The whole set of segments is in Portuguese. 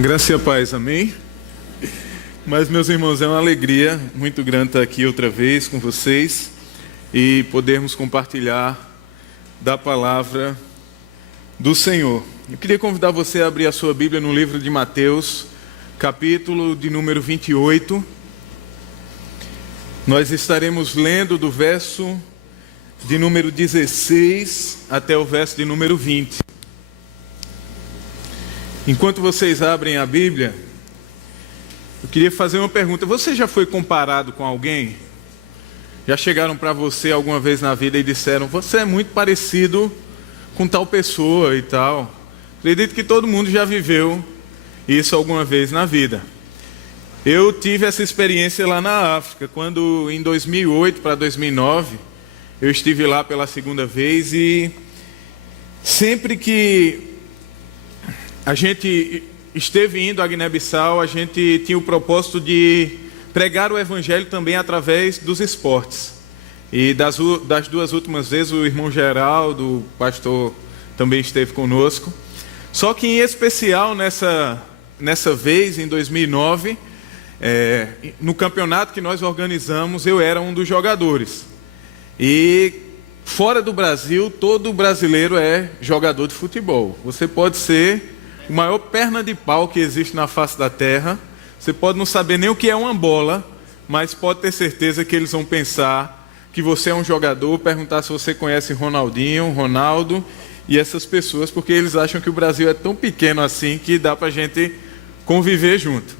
Graça e a paz, amém? Mas, meus irmãos, é uma alegria muito grande estar aqui outra vez com vocês e podermos compartilhar da palavra do Senhor. Eu queria convidar você a abrir a sua Bíblia no livro de Mateus, capítulo de número 28. Nós estaremos lendo do verso de número 16 até o verso de número 20. Enquanto vocês abrem a Bíblia, eu queria fazer uma pergunta. Você já foi comparado com alguém? Já chegaram para você alguma vez na vida e disseram: você é muito parecido com tal pessoa e tal? Acredito que todo mundo já viveu isso alguma vez na vida. Eu tive essa experiência lá na África, quando em 2008 para 2009, eu estive lá pela segunda vez e sempre que a gente esteve indo a Guiné-Bissau, a gente tinha o propósito de pregar o Evangelho também através dos esportes. E das duas últimas vezes, o irmão Geraldo, o pastor, também esteve conosco. Só que em especial nessa vez, em 2009, no campeonato que nós organizamos, eu era um dos jogadores. E fora do Brasil, todo brasileiro é jogador de futebol. Você pode ser o maior perna de pau que existe na face da terra. Você pode não saber nem o que é uma bola, mas pode ter certeza que eles vão pensar que você é um jogador, perguntar se você conhece Ronaldinho, Ronaldo e essas pessoas, porque eles acham que o Brasil é tão pequeno assim que dá pra gente conviver junto.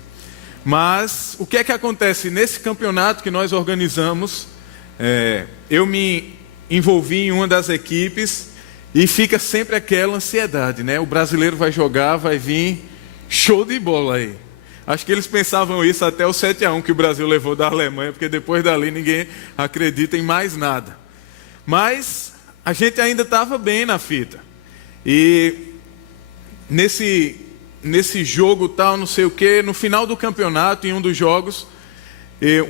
Mas o que é que acontece nesse campeonato que nós organizamos? Eu me envolvi em uma das equipes e fica sempre aquela ansiedade, né? O brasileiro vai jogar, vai vir show de bola aí. Acho que eles pensavam isso até o 7-1 que o Brasil levou da Alemanha, porque depois dali ninguém acredita em mais nada. Mas a gente ainda estava bem na fita. E nesse jogo tal, não sei o que, no final do campeonato, em um dos jogos,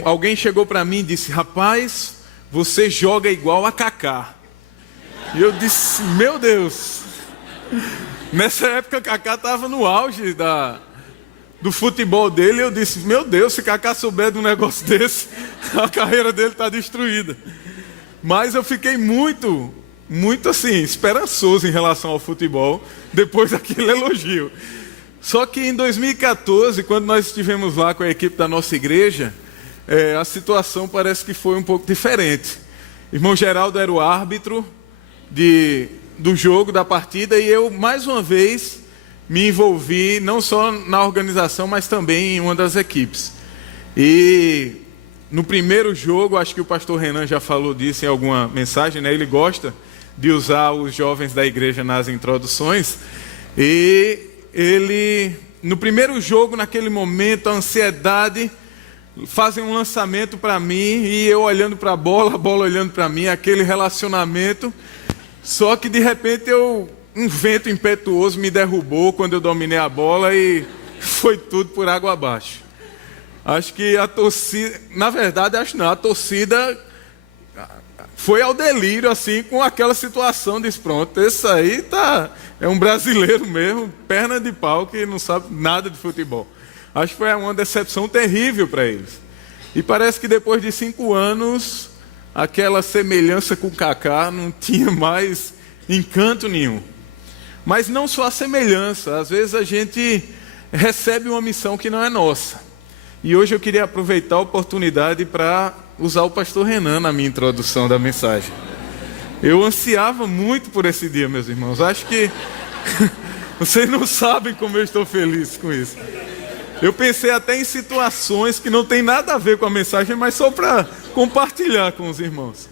alguém chegou para mim e disse: rapaz, você joga igual a Kaká. E eu disse: meu Deus. Nessa época Kaká estava no auge do futebol dele. Eu disse: meu Deus, se Kaká souber de um negócio desse, a carreira dele está destruída. Mas eu fiquei muito assim, esperançoso em relação ao futebol, depois daquele elogio. Só que em 2014, quando nós estivemos lá com a equipe da nossa igreja, a situação parece que foi um pouco diferente. Irmão Geraldo era o árbitro do jogo, da partida, e eu, mais uma vez, me envolvi não só na organização, mas também em uma das equipes. E no primeiro jogo, acho que o pastor Renan já falou disso em alguma mensagem, né? Ele gosta de usar os jovens da igreja nas introduções. E ele, no primeiro jogo, naquele momento, a ansiedade, fazem um lançamento para mim e eu olhando para a bola olhando para mim, aquele relacionamento. Só que de repente um vento impetuoso me derrubou quando eu dominei a bola e foi tudo por água abaixo. Acho que a torcida, na verdade, a torcida foi ao delírio assim com aquela situação. Disse: pronto, esse aí é um brasileiro mesmo, perna de pau, que não sabe nada de futebol. Acho que foi uma decepção terrível para eles. E parece que depois de 5 anos, aquela semelhança com o Kaká não tinha mais encanto nenhum. Mas não só a semelhança, às vezes a gente recebe uma missão que não é nossa. E hoje eu queria aproveitar a oportunidade para usar o pastor Renan na minha introdução da mensagem. Eu ansiava muito por esse dia, meus irmãos. Acho que vocês não sabem como eu estou feliz com isso. Eu pensei até em situações que não tem nada a ver com a mensagem, mas só para compartilhar com os irmãos.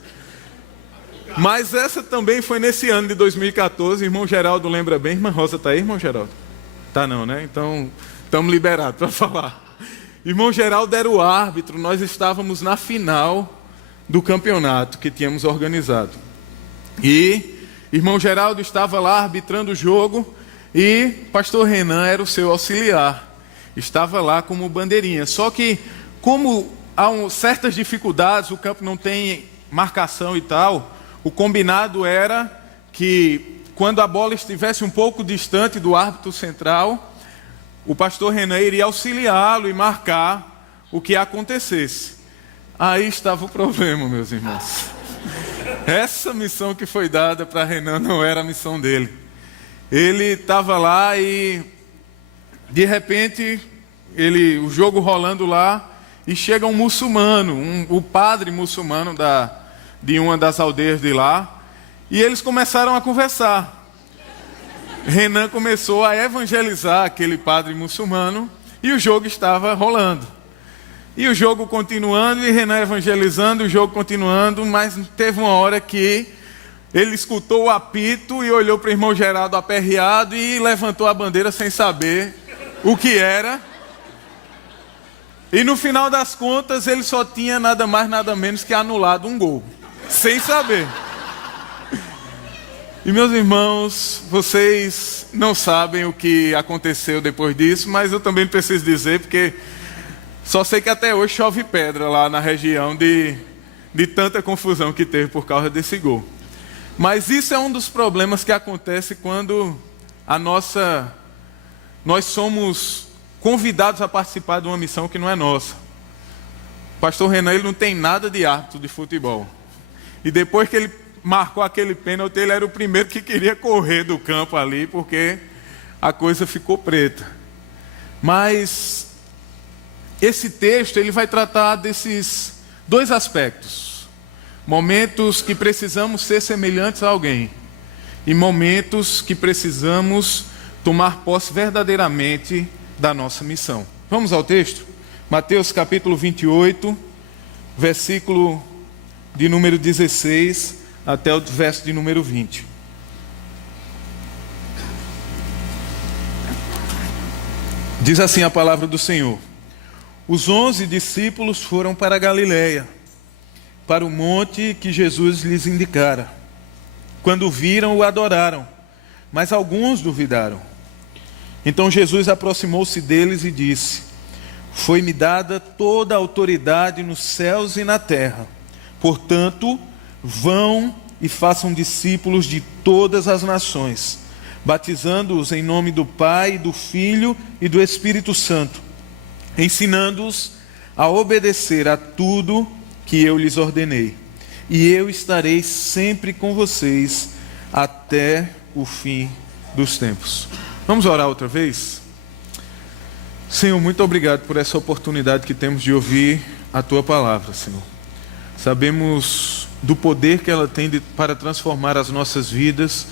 Mas essa também foi nesse ano de 2014. Irmão Geraldo lembra bem. Irmã Rosa está aí, irmão Geraldo? Tá não, né? Então estamos liberados para falar. Irmão Geraldo era o árbitro. Nós estávamos na final do campeonato que tínhamos organizado. E irmão Geraldo estava lá arbitrando o jogo e pastor Renan era o seu auxiliar. Estava lá como bandeirinha. Só que, como há certas dificuldades, o campo não tem marcação e tal, o combinado era que, quando a bola estivesse um pouco distante do árbitro central, o pastor Renan iria auxiliá-lo e marcar o que acontecesse. Aí estava o problema, meus irmãos. Essa missão que foi dada para Renan não era a missão dele. Ele estava lá e, de repente, o jogo rolando lá, e chega um muçulmano, o padre muçulmano de uma das aldeias de lá, e eles começaram a conversar. Renan começou a evangelizar aquele padre muçulmano, e o jogo estava rolando. E o jogo continuando, e Renan evangelizando, o jogo continuando, mas teve uma hora que ele escutou o apito e olhou para o irmão Geraldo aperreado e levantou a bandeira sem saber o que era. E no final das contas, ele só tinha nada mais, nada menos que anulado um gol, sem saber. E meus irmãos, vocês não sabem o que aconteceu depois disso, mas eu também preciso dizer, porque só sei que até hoje chove pedra lá na região de tanta confusão que teve por causa desse gol. Mas isso é um dos problemas que acontece quando nós somos convidados a participar de uma missão que não é nossa. O pastor Renan, ele não tem nada de árbitro de futebol. E depois que ele marcou aquele pênalti, ele era o primeiro que queria correr do campo ali, porque a coisa ficou preta. Mas esse texto, ele vai tratar desses dois aspectos. Momentos que precisamos ser semelhantes a alguém. E momentos que precisamos tomar posse verdadeiramente da nossa missão. Vamos ao texto? Mateus capítulo 28, versículo de número 16 até o verso de número 20. Diz assim a palavra do Senhor: Os 11 discípulos foram para a Galileia, para o monte que Jesus lhes indicara. Quando o viram, o adoraram, mas alguns duvidaram. Então Jesus aproximou-se deles e disse: Foi-me dada toda a autoridade nos céus e na terra. Portanto, vão e façam discípulos de todas as nações, batizando-os em nome do Pai, do Filho e do Espírito Santo, ensinando-os a obedecer a tudo que eu lhes ordenei. E eu estarei sempre com vocês até o fim dos tempos. Vamos orar outra vez? Senhor, muito obrigado por essa oportunidade que temos de ouvir a Tua palavra, Senhor. Sabemos do poder que ela tem para transformar as nossas vidas,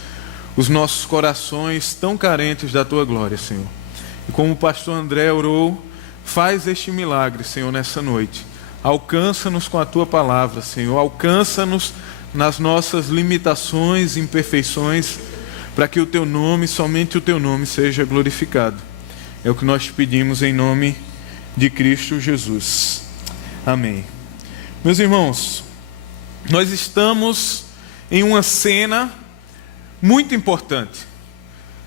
os nossos corações tão carentes da Tua glória, Senhor. E como o pastor André orou, faz este milagre, Senhor, nessa noite. Alcança-nos com a Tua palavra, Senhor. Alcança-nos nas nossas limitações, imperfeições, para que o Teu nome, somente o Teu nome, seja glorificado. É o que nós te pedimos em nome de Cristo Jesus. Amém. Meus irmãos, nós estamos em uma cena muito importante,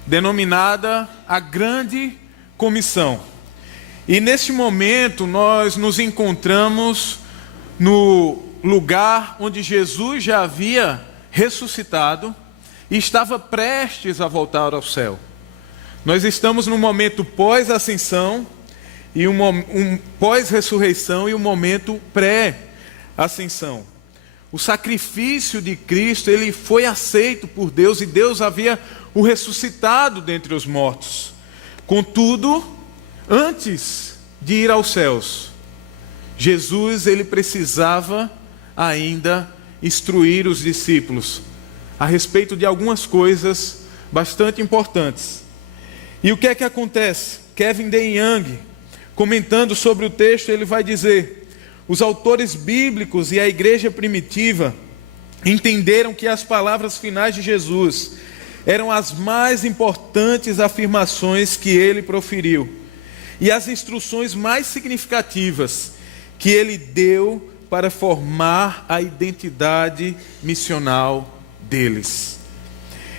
denominada a Grande Comissão. E neste momento nós nos encontramos no lugar onde Jesus já havia ressuscitado e estava prestes a voltar ao céu. Nós estamos no momento pós-ascensão e um pós-ressurreição e um momento pré-ascensão. O sacrifício de Cristo, ele foi aceito por Deus e Deus havia o ressuscitado dentre os mortos. Contudo, antes de ir aos céus, Jesus, ele precisava ainda instruir os discípulos a respeito de algumas coisas bastante importantes. E o que é que acontece? Kevin DeYoung, comentando sobre o texto, ele vai dizer: os autores bíblicos e a igreja primitiva entenderam que as palavras finais de Jesus eram as mais importantes afirmações que ele proferiu e as instruções mais significativas que ele deu para formar a identidade missional deles.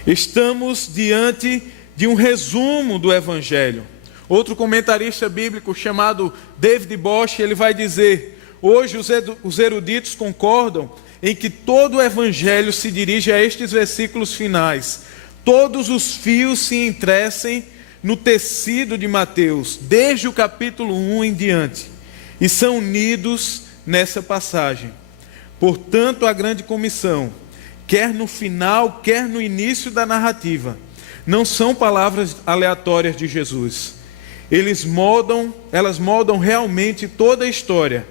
Estamos diante de um resumo do Evangelho. Outro comentarista bíblico chamado David Bosch, ele vai dizer: hoje os eruditos concordam em que todo o Evangelho se dirige a estes versículos finais. Todos os fios se entrecem no tecido de Mateus, desde o capítulo 1 em diante, e são unidos nessa passagem. Portanto, a grande comissão, quer no final, quer no início da narrativa, não são palavras aleatórias de Jesus. Elas moldam realmente toda a história,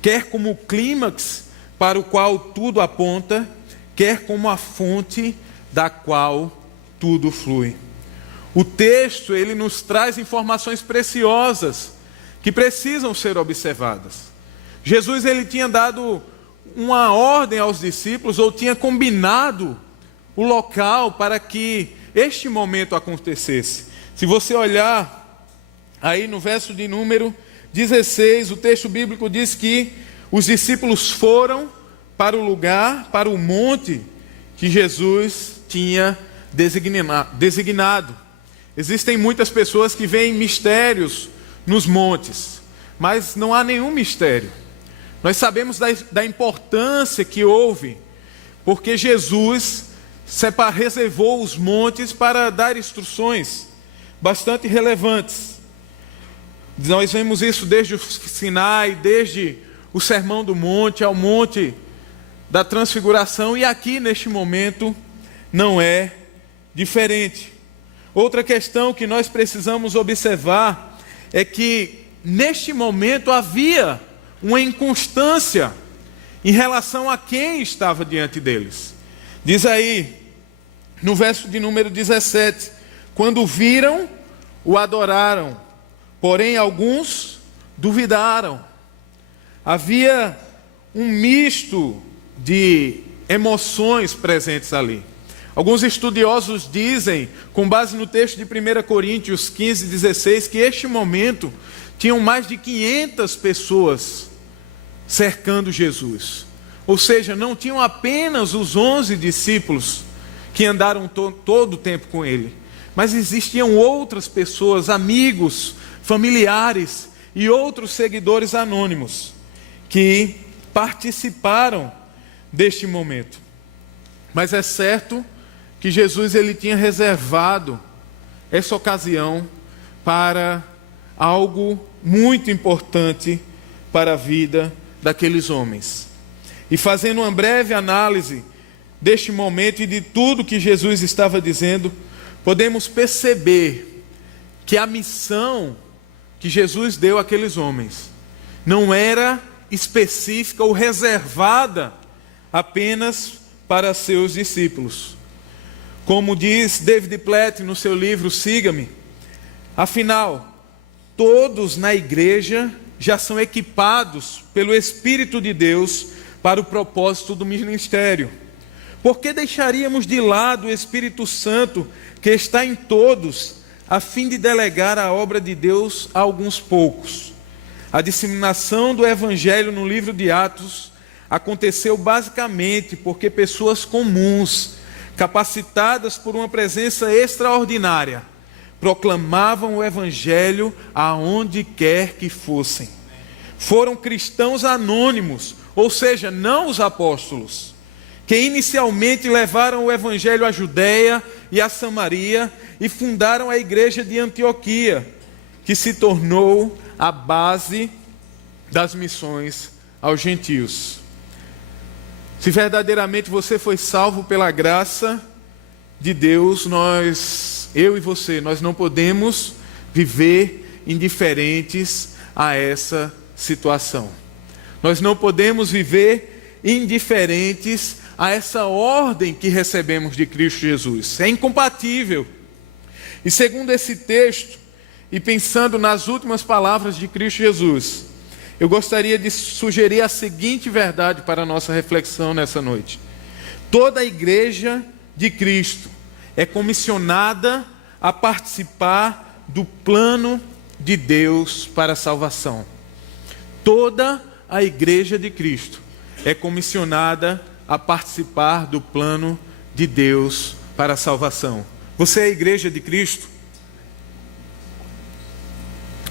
quer como o clímax para o qual tudo aponta, quer como a fonte da qual tudo flui. O texto, ele nos traz informações preciosas que precisam ser observadas. Jesus, ele tinha dado uma ordem aos discípulos, ou tinha combinado o local para que este momento acontecesse. Se você olhar aí no verso de número 16, o texto bíblico diz que os discípulos foram para o lugar, para o monte que Jesus tinha designado. Existem muitas pessoas que veem mistérios nos montes, mas não há nenhum mistério. Nós sabemos da importância que houve, porque Jesus reservou os montes para dar instruções bastante relevantes. Nós vemos isso desde o Sinai, desde o Sermão do Monte, ao Monte da Transfiguração, e aqui neste momento não é diferente. Outra questão que nós precisamos observar é que neste momento havia uma inconstância em relação a quem estava diante deles. Diz aí, no verso de número 17, quando viram, o adoraram, porém alguns duvidaram. Havia um misto de emoções presentes ali. Alguns estudiosos dizem, com base no texto de 1 Coríntios 15, 16, que este momento tinham mais de 500 pessoas cercando Jesus. Ou seja, não tinham apenas os 11 discípulos que andaram todo o tempo com ele, mas existiam outras pessoas, amigos, familiares e outros seguidores anônimos que participaram deste momento. Mas é certo que Jesus, ele tinha reservado essa ocasião para algo muito importante para a vida daqueles homens. E fazendo uma breve análise deste momento e de tudo que Jesus estava dizendo, podemos perceber que a missão que Jesus deu àqueles homens não era específica ou reservada apenas para seus discípulos. Como diz David Platt no seu livro Siga-me, afinal, todos na igreja já são equipados pelo Espírito de Deus para o propósito do ministério. Por que deixaríamos de lado o Espírito Santo que está em todos, a fim de delegar a obra de Deus a alguns poucos? A disseminação do Evangelho no livro de Atos aconteceu basicamente porque pessoas comuns, capacitadas por uma presença extraordinária, proclamavam o Evangelho aonde quer que fossem. Foram cristãos anônimos, ou seja, não os apóstolos, que inicialmente levaram o Evangelho à Judeia e a Samaria e fundaram a igreja de Antioquia, que se tornou a base das missões aos gentios. Se verdadeiramente você foi salvo pela graça de Deus, eu e você, nós não podemos viver indiferentes a essa situação. Nós não podemos viver indiferentes a essa ordem que recebemos de Cristo Jesus. É incompatível. E segundo esse texto, e pensando nas últimas palavras de Cristo Jesus, eu gostaria de sugerir a seguinte verdade para a nossa reflexão nessa noite. Toda a igreja de Cristo é comissionada a participar do plano de Deus para a salvação. Toda a igreja de Cristo é comissionada a participar do plano de Deus para a salvação. Você é a igreja de Cristo?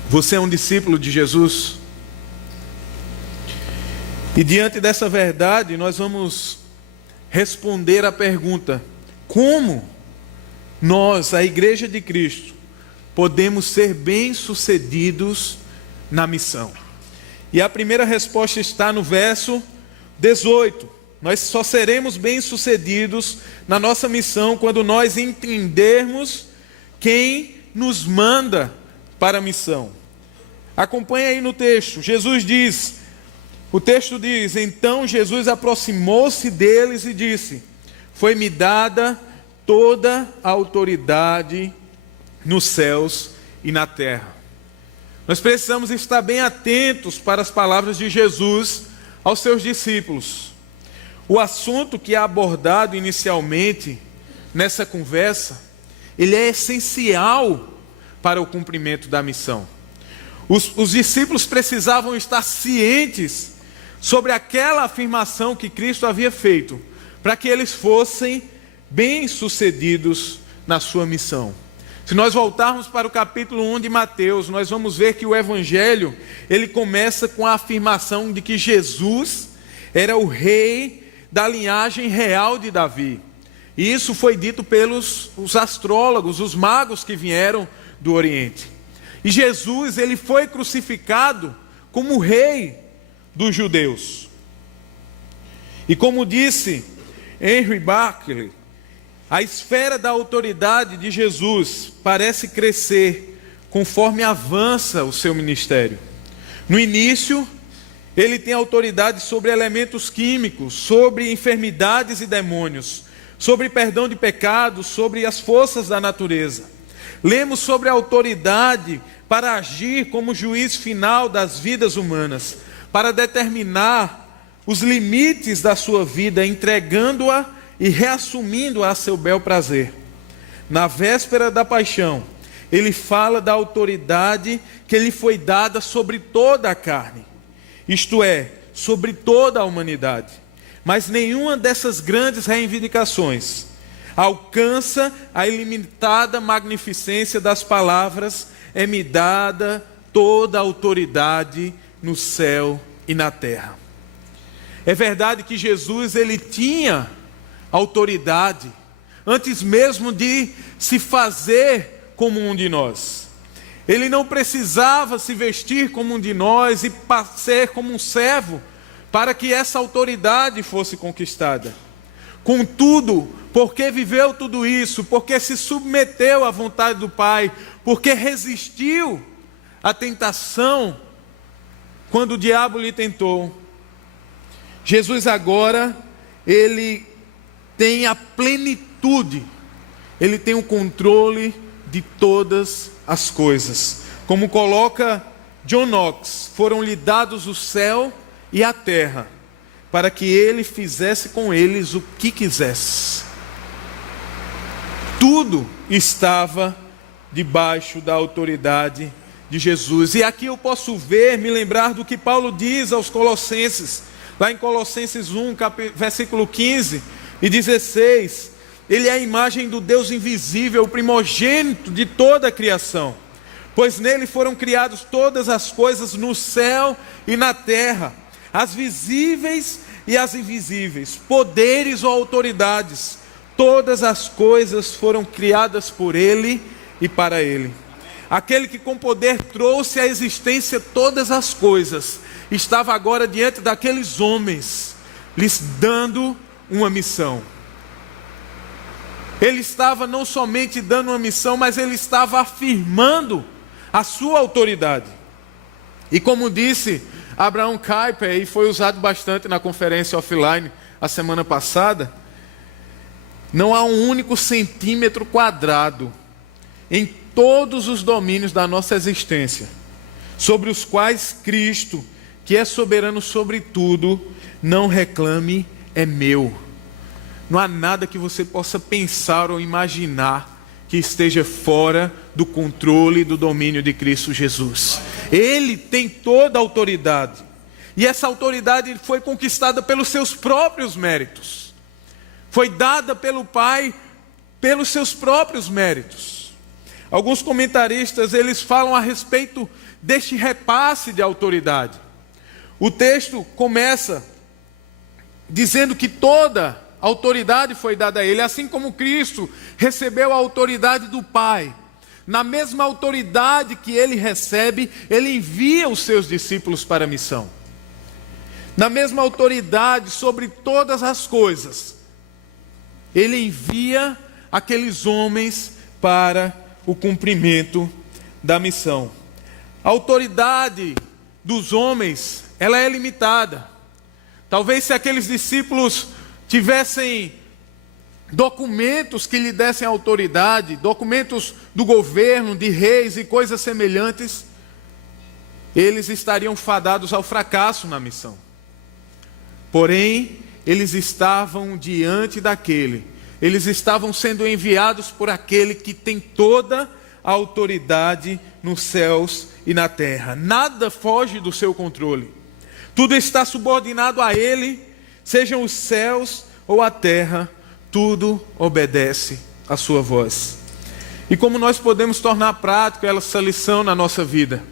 Você é um discípulo de Jesus? E diante dessa verdade, nós vamos responder à pergunta: como nós, a igreja de Cristo, podemos ser bem-sucedidos na missão? E a primeira resposta está no verso 18. Nós só seremos bem-sucedidos na nossa missão quando nós entendermos quem nos manda para a missão. Acompanhe aí no texto. O texto diz: então Jesus aproximou-se deles e disse: foi-me dada toda a autoridade nos céus e na terra. Nós precisamos estar bem atentos para as palavras de Jesus aos seus discípulos. O assunto que é abordado inicialmente nessa conversa, ele é essencial para o cumprimento da missão. Os discípulos precisavam estar cientes sobre aquela afirmação que Cristo havia feito, para que eles fossem bem-sucedidos na sua missão. Se nós voltarmos para o capítulo 1 de Mateus, nós vamos ver que o Evangelho, ele começa com a afirmação de que Jesus era o rei da linhagem real de Davi. E isso foi dito pelos astrólogos, os magos que vieram do Oriente. E Jesus, ele foi crucificado como rei dos judeus. E como disse Henry Barclay, a esfera da autoridade de Jesus parece crescer conforme avança o seu ministério. No início, ele tem autoridade sobre elementos químicos, sobre enfermidades e demônios, sobre perdão de pecados, sobre as forças da natureza. Lemos sobre a autoridade para agir como juiz final das vidas humanas, para determinar os limites da sua vida, entregando-a e reassumindo-a a seu bel prazer. Na véspera da paixão, ele fala da autoridade que lhe foi dada sobre toda a carne, isto é, sobre toda a humanidade. Mas nenhuma dessas grandes reivindicações alcança a ilimitada magnificência das palavras: é-me dada toda a autoridade no céu e na terra. É verdade que Jesus, ele tinha autoridade antes mesmo de se fazer como um de nós. Ele não precisava se vestir como um de nós e ser como um servo para que essa autoridade fosse conquistada. Contudo, porque viveu tudo isso, porque se submeteu à vontade do Pai, porque resistiu à tentação quando o diabo lhe tentou, Jesus agora, ele tem a plenitude, ele tem o controle de todas as coisas. Como coloca John Knox, foram-lhe dados o céu e a terra, para que ele fizesse com eles o que quisesse. Tudo estava debaixo da autoridade de Jesus. E aqui eu posso me lembrar do que Paulo diz aos Colossenses, lá em Colossenses 1, versículo 15 e 16, ele é a imagem do Deus invisível, o primogênito de toda a criação, pois nele foram criadas todas as coisas no céu e na terra, as visíveis e as invisíveis, poderes ou autoridades, todas as coisas foram criadas por ele e para ele. Aquele que com poder trouxe à existência todas as coisas, estava agora diante daqueles homens, lhes dando uma missão. Ele estava não somente dando uma missão, mas ele estava afirmando a sua autoridade. E como disse Abraham Kuyper, e foi usado bastante na conferência offline a semana passada, não há um único centímetro quadrado em todos os domínios da nossa existência, sobre os quais Cristo, que é soberano sobre tudo, não reclame: é meu. Não há nada que você possa pensar ou imaginar que esteja fora do controle e do domínio de Cristo Jesus. Ele tem toda a autoridade. E essa autoridade foi conquistada pelos seus próprios méritos. Foi dada pelo Pai pelos seus próprios méritos. Alguns comentaristas, eles falam a respeito deste repasse de autoridade. O texto começa dizendo que toda autoridade foi dada a ele, assim como Cristo recebeu a autoridade do Pai. na mesma autoridade que ele recebe, ele envia os seus discípulos para a missão. Na mesma autoridade sobre todas as coisas, ele envia aqueles homens para o cumprimento da missão. A autoridade dos homens, ela é limitada. Talvez se aqueles discípulos tivessem documentos que lhe dessem autoridade, documentos do governo, de reis e coisas semelhantes, eles estariam fadados ao fracasso na missão. Porém, eles estavam diante daquele, eles estavam sendo enviados por aquele que tem toda a autoridade nos céus e na terra. Nada foge do seu controle. Tudo está subordinado a ele, sejam os céus ou a terra, tudo obedece à sua voz. E como nós podemos tornar prática essa lição na nossa vida?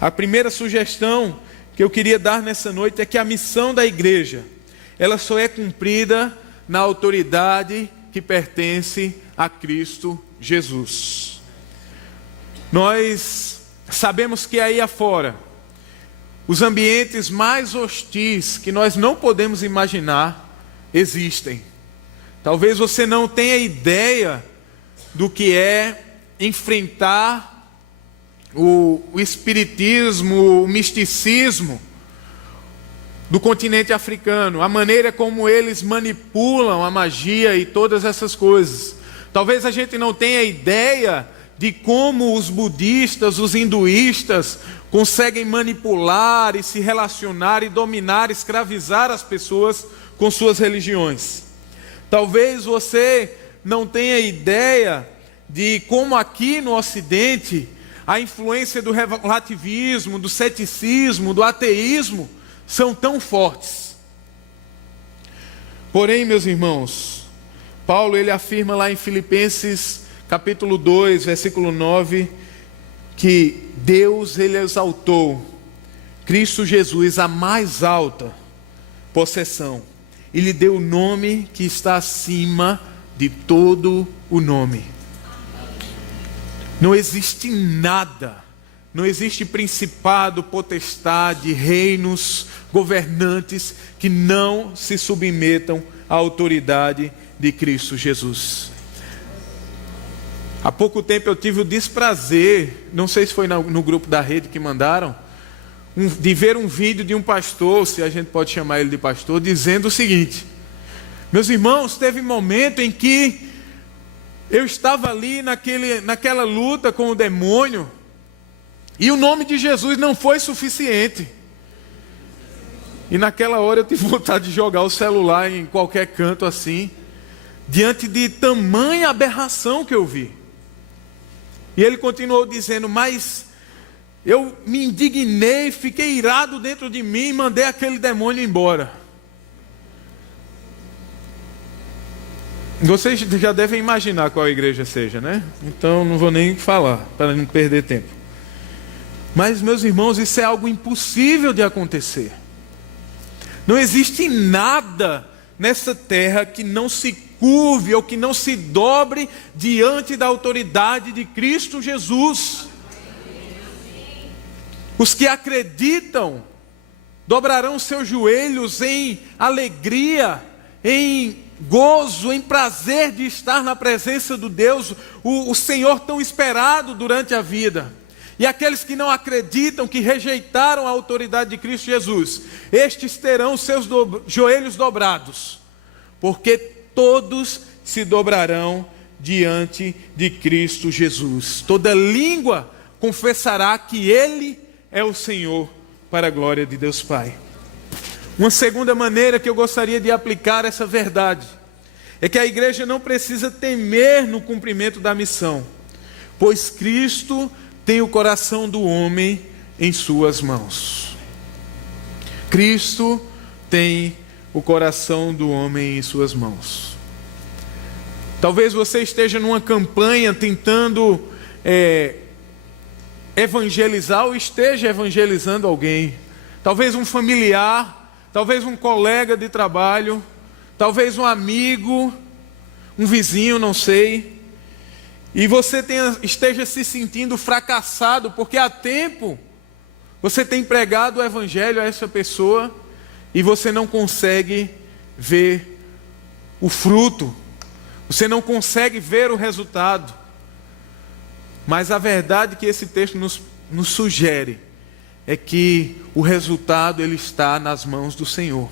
A primeira sugestão que eu queria dar nessa noite é que a missão da igreja, ela só é cumprida na autoridade que pertence a Cristo Jesus. Nós sabemos que aí afora, os ambientes mais hostis que nós não podemos imaginar existem. Talvez você não tenha ideia do que é enfrentar o espiritismo, o misticismo do continente africano, a maneira como eles manipulam a magia e todas essas coisas. Talvez a gente não tenha ideia de como os budistas, os hinduístas conseguem manipular e se relacionar e dominar, escravizar as pessoas com suas religiões. Talvez você não tenha ideia de como aqui no Ocidente a influência do relativismo, do ceticismo, do ateísmo são tão fortes. Porém, meus irmãos, Paulo ele afirma lá em Filipenses capítulo 2, versículo 9, que Deus ele exaltou Cristo Jesus a mais alta possessão e lhe deu o nome que está acima de todo o nome. Não existe nada, não existe principado, potestade, reinos, governantes que não se submetam à autoridade de Cristo Jesus. Há pouco tempo eu tive o desprazer, não sei se foi no grupo da rede que mandaram, de ver um vídeo de um pastor, se a gente pode chamar ele de pastor, dizendo o seguinte: meus irmãos, teve momento em que eu estava ali naquela luta com o demônio e o nome de Jesus não foi suficiente. E naquela hora eu tive vontade de jogar o celular em qualquer canto assim, diante de tamanha aberração que eu vi. E ele continuou dizendo, mas eu me indignei, fiquei irado dentro de mim e mandei aquele demônio embora. Vocês já devem imaginar qual igreja seja, né? Então não vou nem falar, para não perder tempo. Mas, meus irmãos, isso é algo impossível de acontecer. Não existe nada nessa terra que não se curve ou que não se dobre diante da autoridade de Cristo Jesus. Os que acreditam dobrarão seus joelhos em alegria, em gozo, em prazer de estar na presença do Deus, o Senhor tão esperado durante a vida. E aqueles que não acreditam, que rejeitaram a autoridade de Cristo Jesus, estes terão seus joelhos dobrados, porque todos se dobrarão diante de Cristo Jesus. Toda língua confessará que Ele é o Senhor, para a glória de Deus Pai. Uma segunda maneira que eu gostaria de aplicar essa verdade é que a igreja não precisa temer no cumprimento da missão, pois Cristo tem o coração do homem em suas mãos. Cristo tem o coração do homem em suas mãos. Talvez você esteja numa campanha tentando evangelizar ou esteja evangelizando alguém. Talvez um familiar, talvez um colega de trabalho, talvez um amigo, um vizinho, não sei. e você esteja se sentindo fracassado, porque há tempo você tem pregado o evangelho a essa pessoa e você não consegue ver o fruto, você não consegue ver o resultado. Mas a verdade que esse texto nos sugere é que o resultado ele está nas mãos do Senhor.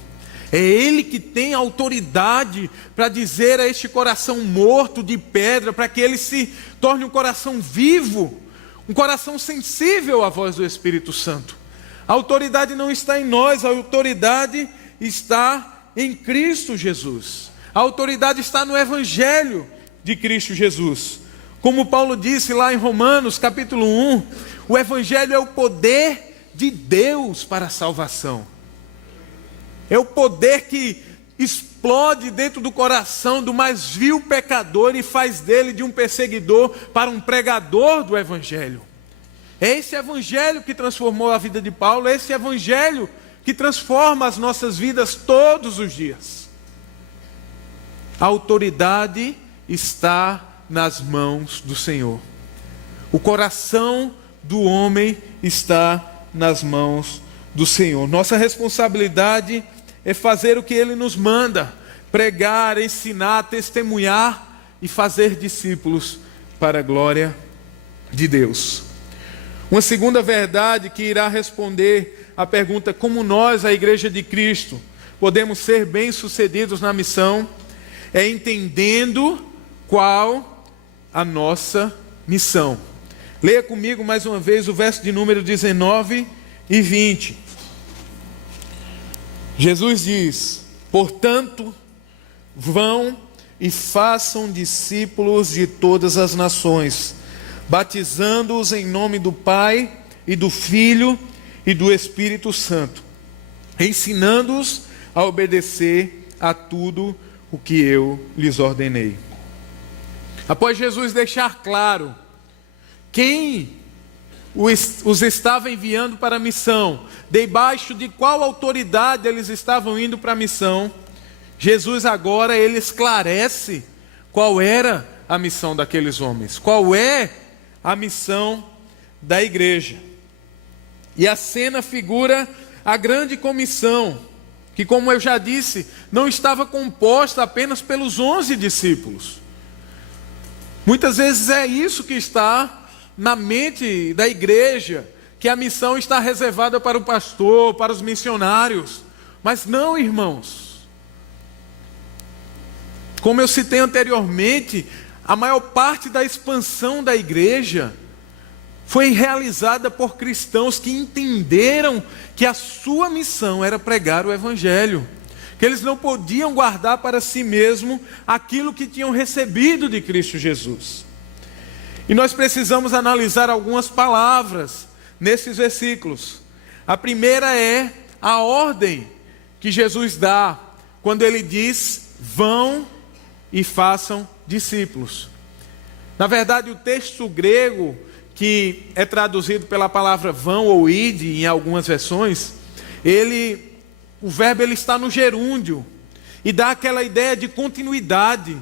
É Ele que tem autoridade para dizer a este coração morto de pedra, para que ele se torne um coração vivo, um coração sensível à voz do Espírito Santo. A autoridade não está em nós, a autoridade está em Cristo Jesus. A autoridade está no Evangelho de Cristo Jesus. Como Paulo disse lá em Romanos capítulo 1, o Evangelho é o poder de Deus para a salvação. É o poder que explode dentro do coração do mais vil pecador e faz dele de um perseguidor para um pregador do Evangelho. É esse Evangelho que transformou a vida de Paulo, é esse Evangelho que transforma as nossas vidas todos os dias. A autoridade está nas mãos do Senhor. O coração do homem está nas mãos do Senhor. Nossa responsabilidade é fazer o que Ele nos manda: pregar, ensinar, testemunhar e fazer discípulos para a glória de Deus. Uma segunda verdade que irá responder à pergunta como nós, a Igreja de Cristo, podemos ser bem-sucedidos na missão, é entendendo qual a nossa missão. Leia comigo mais uma vez o verso de número 19 e 20. Jesus diz: portanto, vão e façam discípulos de todas as nações, batizando-os em nome do Pai e do Filho e do Espírito Santo, ensinando-os a obedecer a tudo o que eu lhes ordenei. Após Jesus deixar claro quem os estava enviando para a missão, debaixo de qual autoridade eles estavam indo para a missão, Jesus agora ele esclarece qual era a missão daqueles homens, qual é a missão da igreja. E a cena figura a grande comissão, que, como eu já disse, não estava composta apenas pelos 11 discípulos. Muitas vezes é isso que está na mente da igreja, que a missão está reservada para o pastor, para os missionários. Mas não, irmãos. Como eu citei anteriormente, a maior parte da expansão da igreja foi realizada por cristãos que entenderam que a sua missão era pregar o Evangelho, que eles não podiam guardar para si mesmo aquilo que tinham recebido de Cristo Jesus. E nós precisamos analisar algumas palavras nesses versículos. A primeira é a ordem que Jesus dá quando ele diz: vão e façam discípulos. Na verdade, o texto grego, que é traduzido pela palavra vão ou ide em algumas versões, o verbo está no gerúndio e dá aquela ideia de continuidade.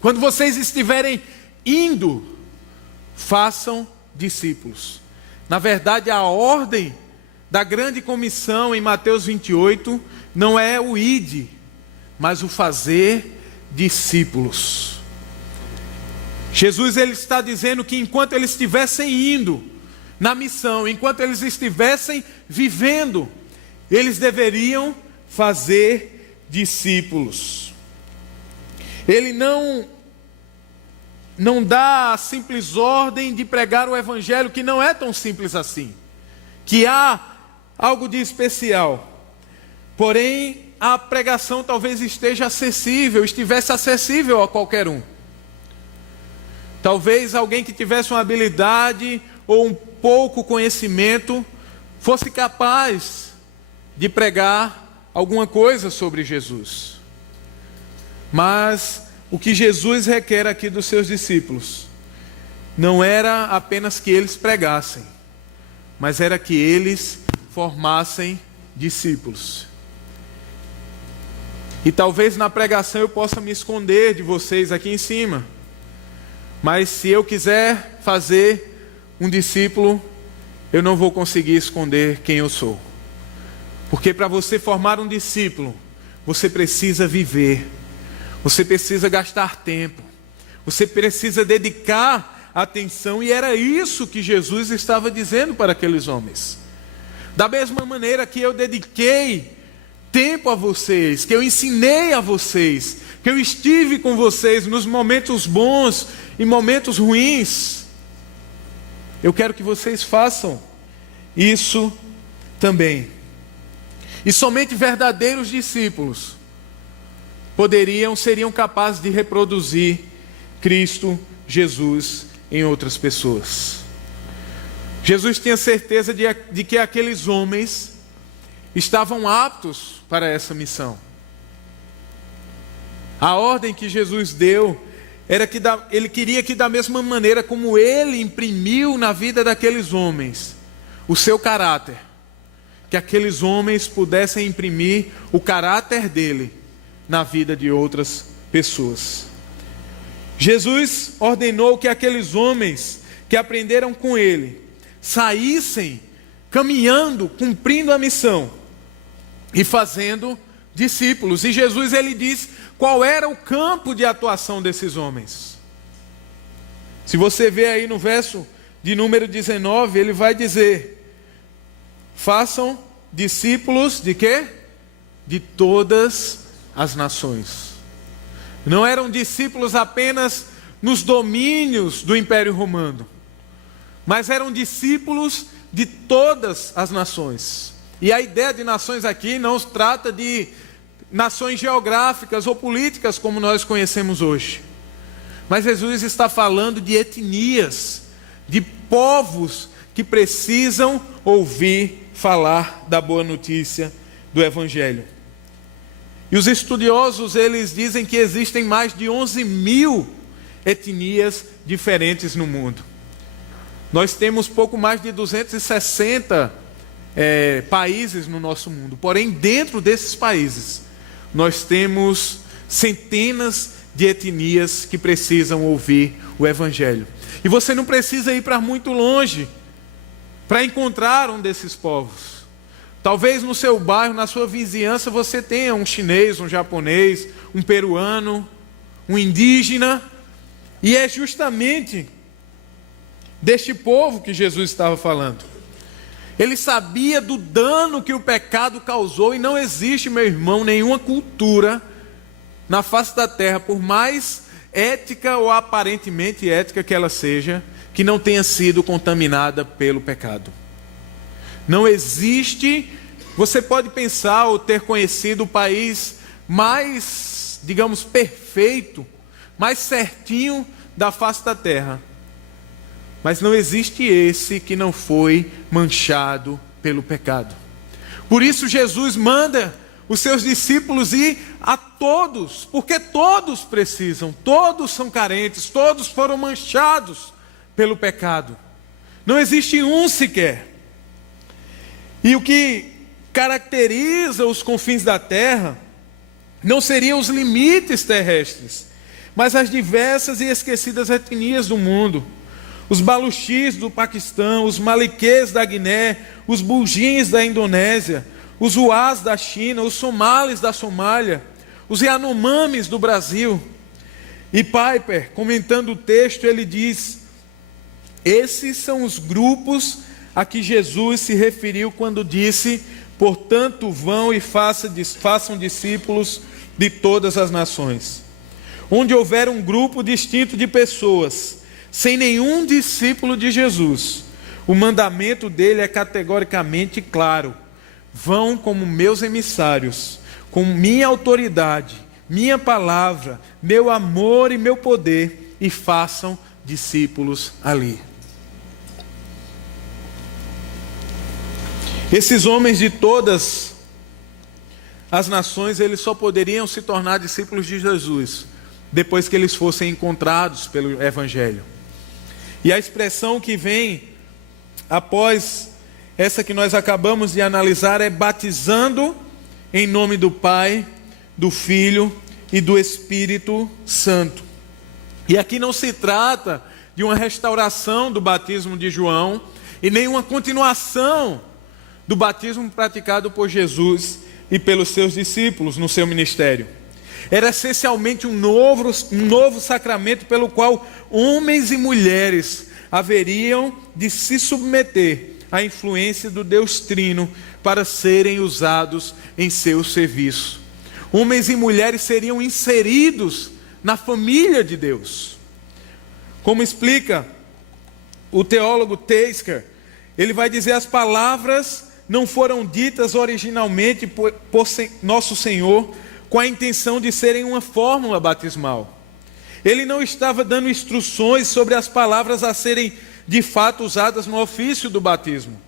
Quando vocês estiverem indo, façam discípulos. Na verdade, a ordem da grande comissão em Mateus 28 não é o ide, mas o fazer discípulos. Jesus ele está dizendo que enquanto eles estivessem indo na missão, enquanto eles estivessem vivendo, eles deveriam fazer discípulos. Ele não dá a simples ordem de pregar o Evangelho, que não é tão simples assim, que há algo de especial. Porém, a pregação talvez estivesse acessível a qualquer um. Talvez alguém que tivesse uma habilidade ou um pouco conhecimento fosse capaz de pregar alguma coisa sobre Jesus. Mas o que Jesus requer aqui dos seus discípulos não era apenas que eles pregassem, mas era que eles formassem discípulos. E talvez na pregação eu possa me esconder de vocês aqui em cima, Mas se eu quiser fazer um discípulo, eu não vou conseguir esconder quem eu sou. Porque para você formar um discípulo, você precisa viver, você precisa gastar tempo, você precisa dedicar atenção, e era isso que Jesus estava dizendo para aqueles homens. Da mesma maneira que eu dediquei tempo a vocês, que eu ensinei a vocês, que eu estive com vocês nos momentos bons e momentos ruins, eu quero que vocês façam isso também. E somente verdadeiros discípulos seriam capazes de reproduzir Cristo Jesus em outras pessoas. Jesus tinha certeza de que aqueles homens estavam aptos para essa missão. A ordem que Jesus deu era que ele queria que, da mesma maneira como ele imprimiu na vida daqueles homens o seu caráter, que aqueles homens pudessem imprimir o caráter dele na vida de outras pessoas. Jesus ordenou que aqueles homens que aprenderam com ele saíssem caminhando, cumprindo a missão e fazendo discípulos. E Jesus, ele diz qual era o campo de atuação desses homens. Se você vê aí no verso de número 19, ele vai dizer: façam discípulos de quê? De todas as nações. Não eram discípulos apenas nos domínios do Império Romano, mas eram discípulos de todas as nações. E a ideia de nações aqui não se trata de nações geográficas ou políticas como nós conhecemos hoje, mas Jesus está falando de etnias, de povos que precisam ouvir falar da boa notícia do Evangelho. E os estudiosos, eles dizem que existem mais de 11.000 etnias diferentes no mundo. Nós temos pouco mais de 260 países no nosso mundo. Porém, dentro desses países, nós temos centenas de etnias que precisam ouvir o Evangelho. E você não precisa ir para muito longe para encontrar um desses povos. Talvez no seu bairro, na sua vizinhança, você tenha um chinês, um japonês, um peruano, um indígena. E é justamente deste povo que Jesus estava falando. Ele sabia do dano que o pecado causou, e não existe, meu irmão, nenhuma cultura na face da terra, por mais ética ou aparentemente ética que ela seja, que não tenha sido contaminada pelo pecado. Não existe. Você pode pensar ou ter conhecido o país mais, digamos, perfeito, mais certinho da face da terra, mas não existe esse que não foi manchado pelo pecado. Por isso Jesus manda os seus discípulos ir a todos, porque todos precisam, todos são carentes, todos foram manchados pelo pecado. Não existe um sequer. E o que caracteriza os confins da terra não seriam os limites terrestres, mas as diversas e esquecidas etnias do mundo. Os baluchis do Paquistão, os maliquês da Guiné, os bugins da Indonésia, os uás da China, os somalis da Somália, os yanomamis do Brasil. E Piper, comentando o texto, ele diz: esses são os grupos a que Jesus se referiu quando disse: portanto, vão e façam discípulos de todas as nações. Onde houver um grupo distinto de pessoas, sem nenhum discípulo de Jesus, o mandamento dele é categoricamente claro: vão como meus emissários, com minha autoridade, minha palavra, meu amor e meu poder, e façam discípulos ali. Esses homens de todas as nações, eles só poderiam se tornar discípulos de Jesus depois que eles fossem encontrados pelo Evangelho. E a expressão que vem após essa que nós acabamos de analisar é batizando em nome do Pai, do Filho e do Espírito Santo. E aqui não se trata de uma restauração do batismo de João e nem uma continuação do batismo praticado por Jesus e pelos seus discípulos no seu ministério. Era essencialmente um novo sacramento pelo qual homens e mulheres haveriam de se submeter à influência do Deus Trino para serem usados em seu serviço. Homens e mulheres seriam inseridos na família de Deus. Como explica o teólogo Tasker, ele vai dizer: as palavras não foram ditas originalmente por nosso Senhor com a intenção de serem uma fórmula batismal. Ele não estava dando instruções sobre as palavras a serem de fato usadas no ofício do batismo,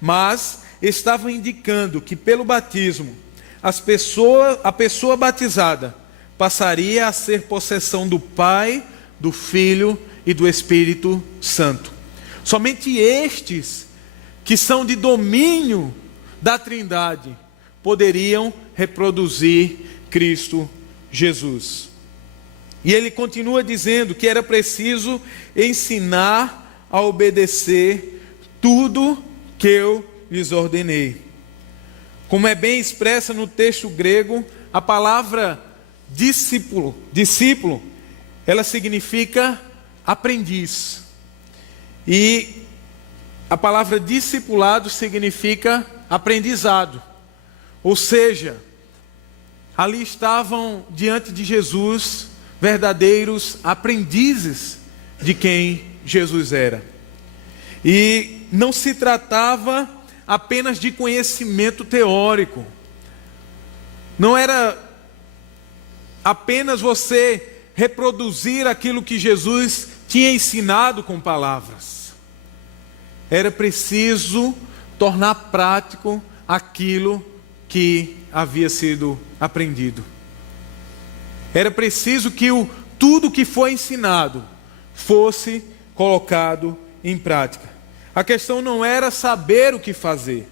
mas estava indicando que pelo batismo a pessoa batizada passaria a ser possessão do Pai, do Filho e do Espírito Santo. Somente estes que são de domínio da Trindade poderiam reproduzir Cristo Jesus. E ele continua dizendo que era preciso ensinar a obedecer tudo que eu lhes ordenei. Como é bem expressa no texto grego, a palavra discípulo, ela significa aprendiz. E a palavra discipulado significa aprendizado. Ou seja, ali estavam diante de Jesus verdadeiros aprendizes de quem Jesus era. E não se tratava apenas de conhecimento teórico. Não era apenas você reproduzir aquilo que Jesus tinha ensinado com palavras. Era preciso tornar prático aquilo que havia sido aprendido. Era preciso que tudo que foi ensinado fosse colocado em prática. A questão não era saber o que fazer,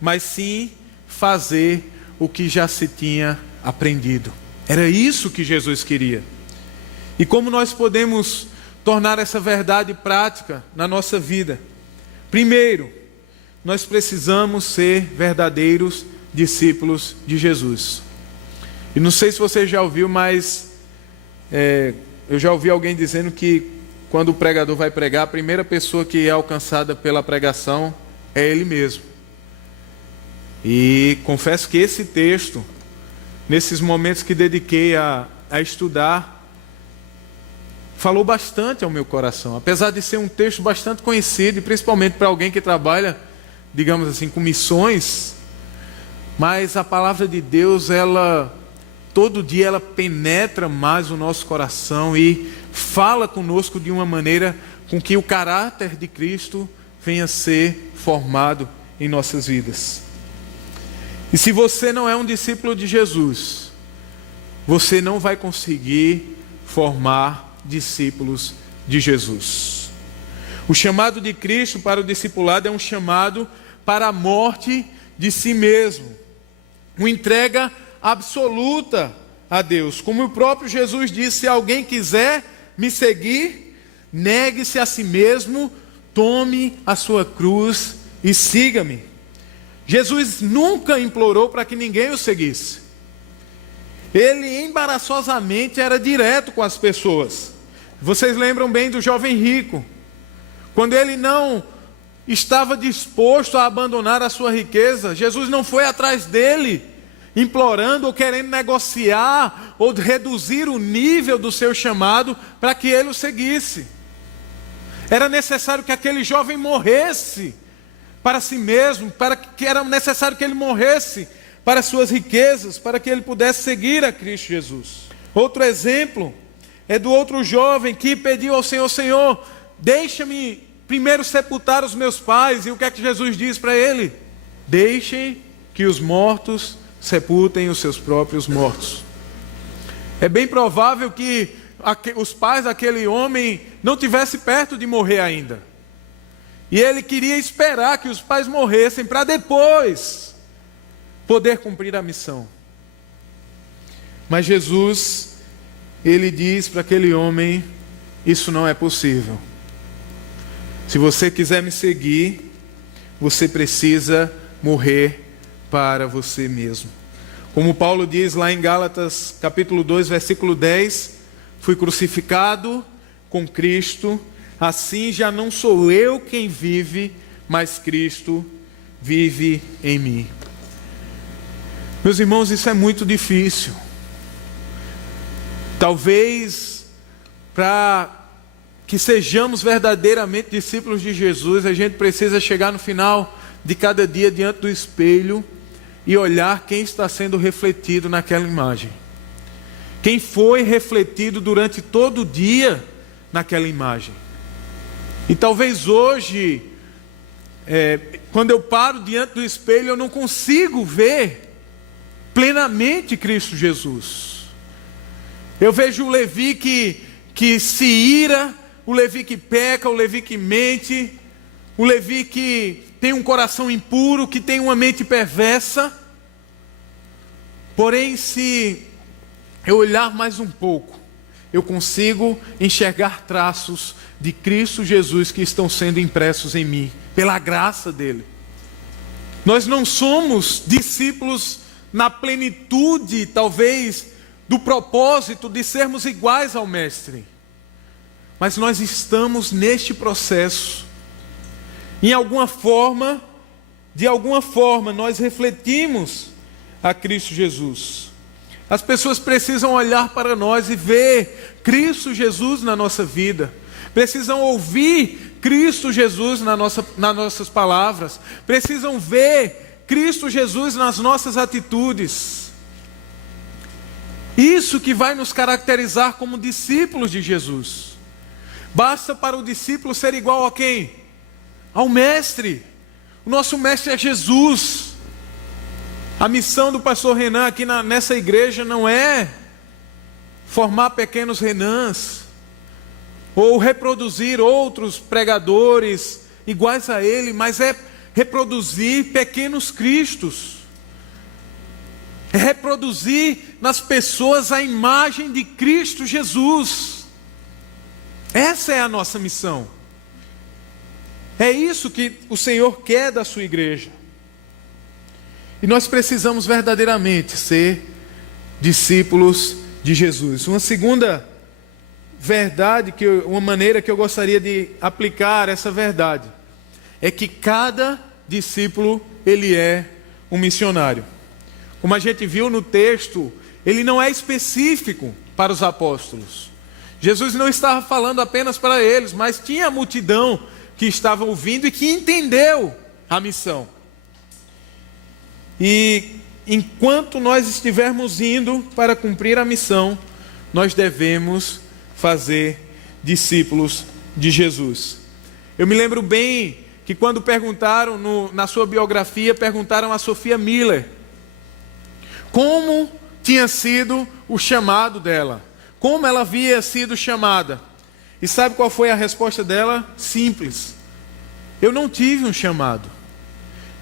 mas sim fazer o que já se tinha aprendido. Era isso que Jesus queria. E como nós podemos tornar essa verdade prática na nossa vida? Primeiro, nós precisamos ser verdadeiros discípulos de Jesus. E não sei se você já ouviu, mas eu já ouvi alguém dizendo que quando o pregador vai pregar, a primeira pessoa que é alcançada pela pregação é ele mesmo. E confesso que esse texto, nesses momentos que dediquei a estudar, falou bastante ao meu coração. Apesar de ser um texto bastante conhecido, e principalmente para alguém que trabalha, digamos assim, com missões, mas a palavra de Deus, todo dia ela penetra mais o nosso coração e fala conosco de uma maneira com que o caráter de Cristo venha a ser formado em nossas vidas. E se você não é um discípulo de Jesus, você não vai conseguir formar discípulos de Jesus. O chamado de Cristo para o discipulado é um chamado para a morte de si mesmo, uma entrega absoluta a Deus. Como o próprio Jesus disse: se alguém quiser me seguir, negue-se a si mesmo, tome a sua cruz e siga-me. Jesus nunca implorou para que ninguém o seguisse. Ele embaraçosamente era direto com as pessoas. Vocês lembram bem do jovem rico, quando ele não estava disposto a abandonar a sua riqueza, Jesus não foi atrás dele, implorando ou querendo negociar ou reduzir o nível do seu chamado para que ele o seguisse. Era necessário que aquele jovem morresse para si mesmo, era necessário que ele morresse para suas riquezas, para que ele pudesse seguir a Cristo Jesus. Outro exemplo é do outro jovem que pediu ao Senhor: Senhor, deixa-me primeiro sepultar os meus pais. E o que é que Jesus diz para ele? Deixem que os mortos sepultem os seus próprios mortos. É bem provável que os pais daquele homem não tivessem perto de morrer ainda. E ele queria esperar que os pais morressem para depois poder cumprir a missão. Mas Jesus, ele diz para aquele homem: isso não é possível. Se você quiser me seguir, você precisa morrer para você mesmo. Como Paulo diz lá em Gálatas capítulo 2, versículo 10, fui crucificado com Cristo, assim já não sou eu quem vive, mas Cristo vive em mim. Meus irmãos, isso é muito difícil. Talvez para que sejamos verdadeiramente discípulos de Jesus, a gente precisa chegar no final de cada dia diante do espelho e olhar quem está sendo refletido naquela imagem. Quem foi refletido durante todo o dia naquela imagem. E talvez hoje, quando eu paro diante do espelho, eu não consigo ver plenamente Cristo Jesus. Eu vejo o Levi que se ira, o Levi que peca, o Levi que mente, o Levi que tem um coração impuro, que tem uma mente perversa. Porém, se eu olhar mais um pouco, eu consigo enxergar traços de Cristo Jesus que estão sendo impressos em mim, pela graça dele. Nós não somos discípulos na plenitude, talvez, do propósito de sermos iguais ao Mestre. Mas nós estamos neste processo. De alguma forma, nós refletimos a Cristo Jesus. As pessoas precisam olhar para nós e ver Cristo Jesus na nossa vida. Precisam ouvir Cristo Jesus nas nossas palavras. Precisam ver Cristo Jesus nas nossas atitudes. Isso que vai nos caracterizar como discípulos de Jesus. Basta para o discípulo ser igual a quem? Ao Mestre. O nosso Mestre é Jesus. A missão do pastor Renan aqui nessa igreja não é formar pequenos Renans, ou reproduzir outros pregadores iguais a ele, mas é reproduzir pequenos Cristos. É reproduzir nas pessoas a imagem de Cristo Jesus. Essa é a nossa missão. É isso que o Senhor quer da sua igreja. E nós precisamos verdadeiramente ser discípulos de Jesus. Uma segunda verdade, uma maneira que eu gostaria de aplicar essa verdade, é que cada discípulo, ele é um missionário. Como a gente viu no texto, ele não é específico para os apóstolos. Jesus não estava falando apenas para eles, mas tinha a multidão que estava ouvindo e que entendeu a missão. E enquanto nós estivermos indo para cumprir a missão, nós devemos fazer discípulos de Jesus. Eu me lembro bem que quando perguntaram na sua biografia, perguntaram a Sophia Miller como tinha sido o chamado dela, como ela havia sido chamada. E sabe qual foi a resposta dela? Simples: eu não tive um chamado.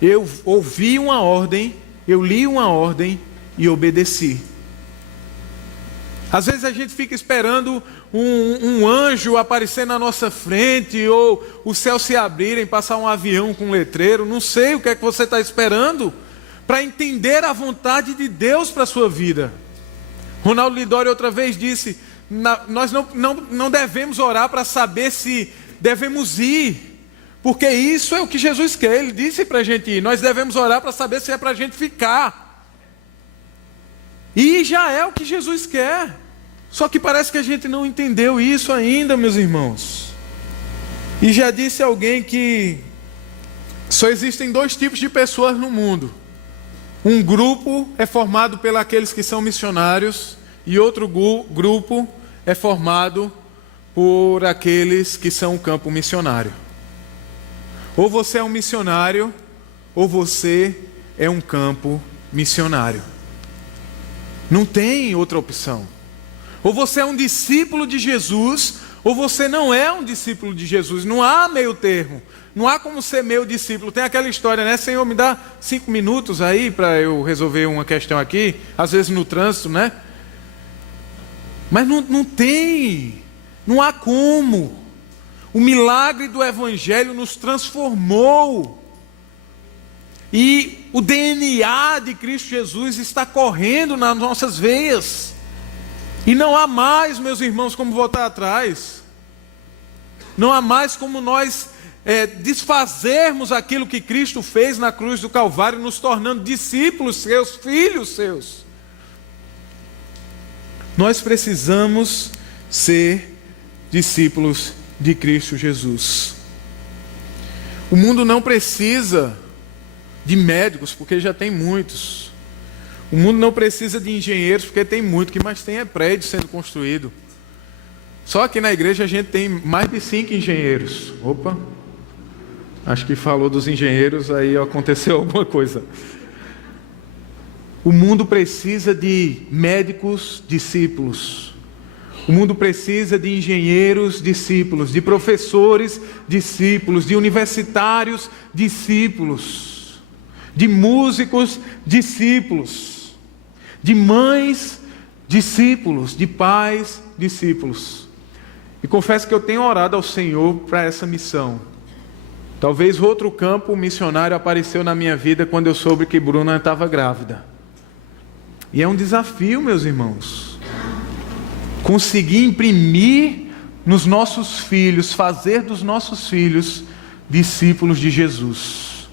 Eu ouvi uma ordem, eu li uma ordem e obedeci. Às vezes a gente fica esperando um anjo aparecer na nossa frente, ou o céu se abrir, passar um avião com um letreiro. Não sei o que é que você está esperando para entender a vontade de Deus para a sua vida. Ronaldo Lidório outra vez disse: nós não devemos orar para saber se devemos ir, porque isso é o que Jesus quer. Ele disse para a gente ir. Nós devemos orar para saber se é para a gente ficar. E já é o que Jesus quer. Só que parece que a gente não entendeu isso ainda, meus irmãos. E já disse alguém que só existem dois tipos de pessoas no mundo. Um grupo é formado por aqueles que são missionários, e outro grupo é formado por aqueles que são o campo missionário. Ou você é um missionário, ou você é um campo missionário. Não tem outra opção. Ou você é um discípulo de Jesus, ou você não é um discípulo de Jesus. Não há meio termo. Não há como ser meu discípulo. Tem aquela história, né? Senhor, me dá 5 minutos aí para eu resolver uma questão aqui. Às vezes no trânsito, né? Mas não tem. Não há como. O milagre do Evangelho nos transformou. E o DNA de Cristo Jesus está correndo nas nossas veias. E não há mais, meus irmãos, como voltar atrás. Não há mais como nós desfazermos aquilo que Cristo fez na cruz do Calvário, nos tornando discípulos seus, filhos seus. Nós precisamos ser discípulos de Cristo Jesus. O mundo não precisa de médicos, porque já tem muitos. O mundo não precisa de engenheiros, porque tem muito. O que mais tem é prédio sendo construído. Só aqui na igreja a gente tem mais de 5 engenheiros. Opa, acho que falou dos engenheiros, aí aconteceu alguma coisa. O mundo precisa de médicos discípulos. O mundo precisa de engenheiros discípulos, de professores discípulos, de universitários discípulos, de músicos discípulos, de mães discípulos, de pais discípulos. E confesso que eu tenho orado ao Senhor para essa missão. Talvez outro campo missionário apareceu na minha vida quando eu soube que Bruna estava grávida. E é um desafio, meus irmãos, conseguir imprimir nos nossos filhos, fazer dos nossos filhos discípulos de Jesus.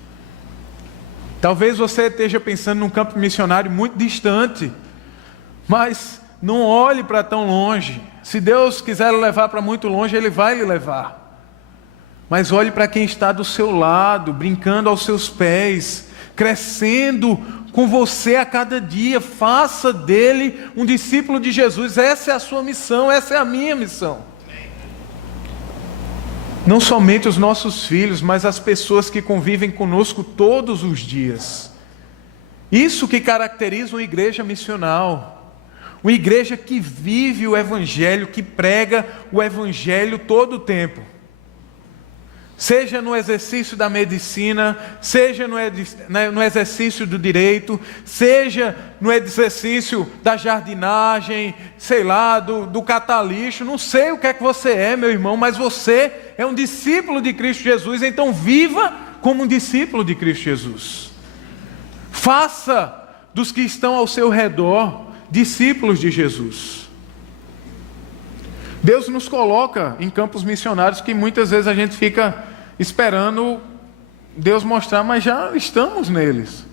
Talvez você esteja pensando num campo missionário muito distante, mas não olhe para tão longe. Se Deus quiser levar para muito longe, Ele vai lhe levar. Mas olhe para quem está do seu lado, brincando aos seus pés, crescendo com você a cada dia. Faça dele um discípulo de Jesus. Essa é a sua missão, essa é a minha missão. Não somente os nossos filhos, mas as pessoas que convivem conosco todos os dias. Isso que caracteriza uma igreja missional. Uma igreja que vive o Evangelho, que prega o Evangelho todo o tempo. Seja no exercício da medicina, seja no exercício do direito, seja no exercício da jardinagem, sei lá, do catalixo. Não sei o que é que você é, meu irmão, mas você é um discípulo de Cristo Jesus, então viva como um discípulo de Cristo Jesus. Faça dos que estão ao seu redor discípulos de Jesus. Deus nos coloca em campos missionários que muitas vezes a gente fica esperando Deus mostrar, mas já estamos neles.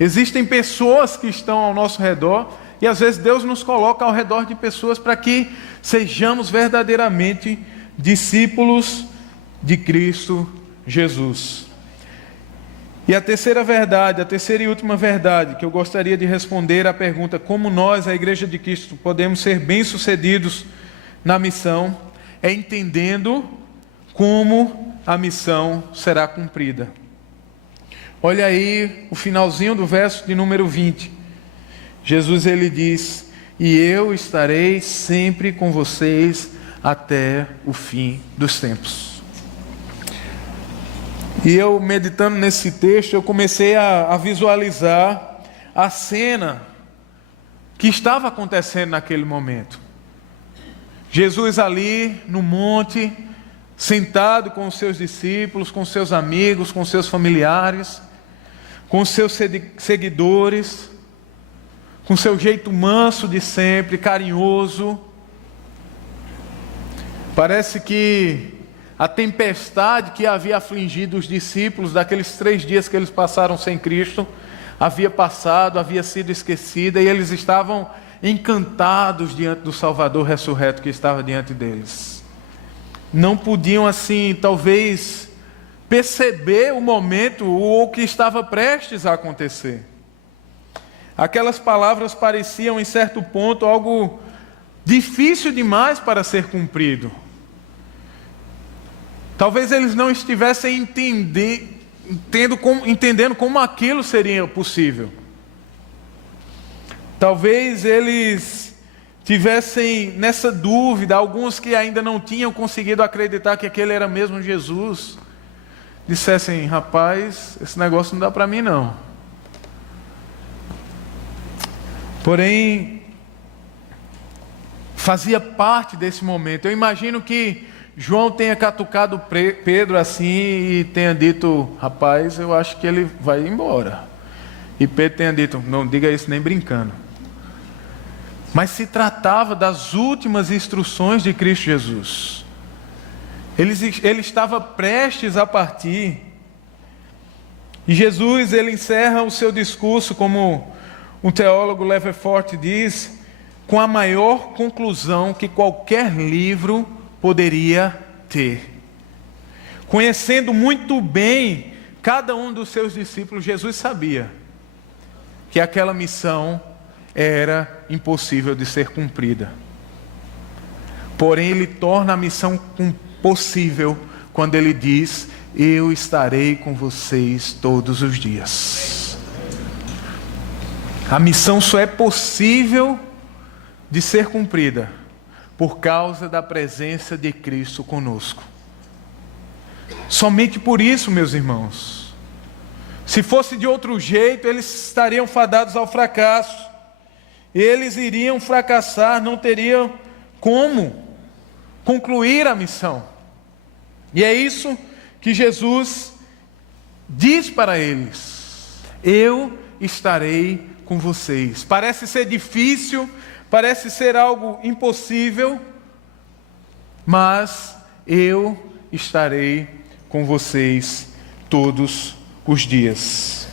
Existem pessoas que estão ao nosso redor e às vezes Deus nos coloca ao redor de pessoas para que sejamos verdadeiramente discípulos de Cristo Jesus. E a terceira verdade, a terceira e última verdade que eu gostaria de responder à pergunta: como nós, a Igreja de Cristo, podemos ser bem-sucedidos na missão, é entendendo como a missão será cumprida. Olha aí o finalzinho do verso de número 20. Jesus, ele diz: e eu estarei sempre com vocês até o fim dos tempos. E eu, meditando nesse texto, eu comecei a visualizar a cena que estava acontecendo naquele momento. Jesus ali no monte, sentado com os seus discípulos, com os seus amigos, com os seus familiares, com os seus seguidores, com seu jeito manso de sempre, carinhoso. Parece que a tempestade que havia afligido os discípulos daqueles 3 dias que eles passaram sem Cristo, havia passado, havia sido esquecida, e eles estavam encantados diante do Salvador ressurreto que estava diante deles. Não podiam assim, talvez, perceber o momento ou o que estava prestes a acontecer. Aquelas palavras pareciam, em certo ponto, algo difícil demais para ser cumprido. Talvez eles não estivessem entendendo como aquilo seria possível. Talvez eles tivessem nessa dúvida, alguns que ainda não tinham conseguido acreditar que aquele era mesmo Jesus, dissessem: rapaz, esse negócio não dá para mim não. Porém, fazia parte desse momento. Eu imagino que João tenha catucado Pedro assim e tenha dito: rapaz, eu acho que ele vai embora. E Pedro tenha dito: não diga isso nem brincando. Mas se tratava das últimas instruções de Cristo Jesus. Ele estava prestes a partir. E Jesus, ele encerra o seu discurso, como um teólogo Leverfort diz, com a maior conclusão que qualquer livro poderia ter. Conhecendo muito bem cada um dos seus discípulos, Jesus sabia que aquela missão era impossível de ser cumprida. Porém, ele torna a missão possível quando ele diz: eu estarei com vocês todos os dias. A missão só é possível de ser cumprida por causa da presença de Cristo conosco. Somente por isso, meus irmãos. Se fosse de outro jeito, eles estariam fadados ao fracasso. Eles iriam fracassar, não teriam como concluir a missão. E é isso que Jesus diz para eles: eu estarei com vocês. Parece ser difícil, parece ser algo impossível, mas eu estarei com vocês todos os dias.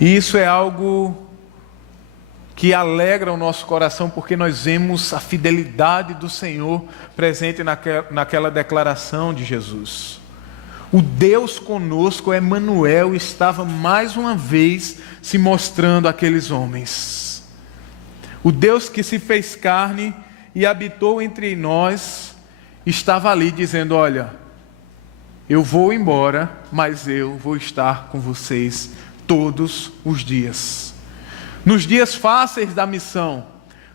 E isso é algo que alegra o nosso coração, porque nós vemos a fidelidade do Senhor presente naquela declaração de Jesus. O Deus conosco, Emanuel, estava mais uma vez se mostrando àqueles homens. O Deus que se fez carne e habitou entre nós, estava ali dizendo: olha, eu vou embora, mas eu vou estar com vocês todos os dias. Nos dias fáceis da missão,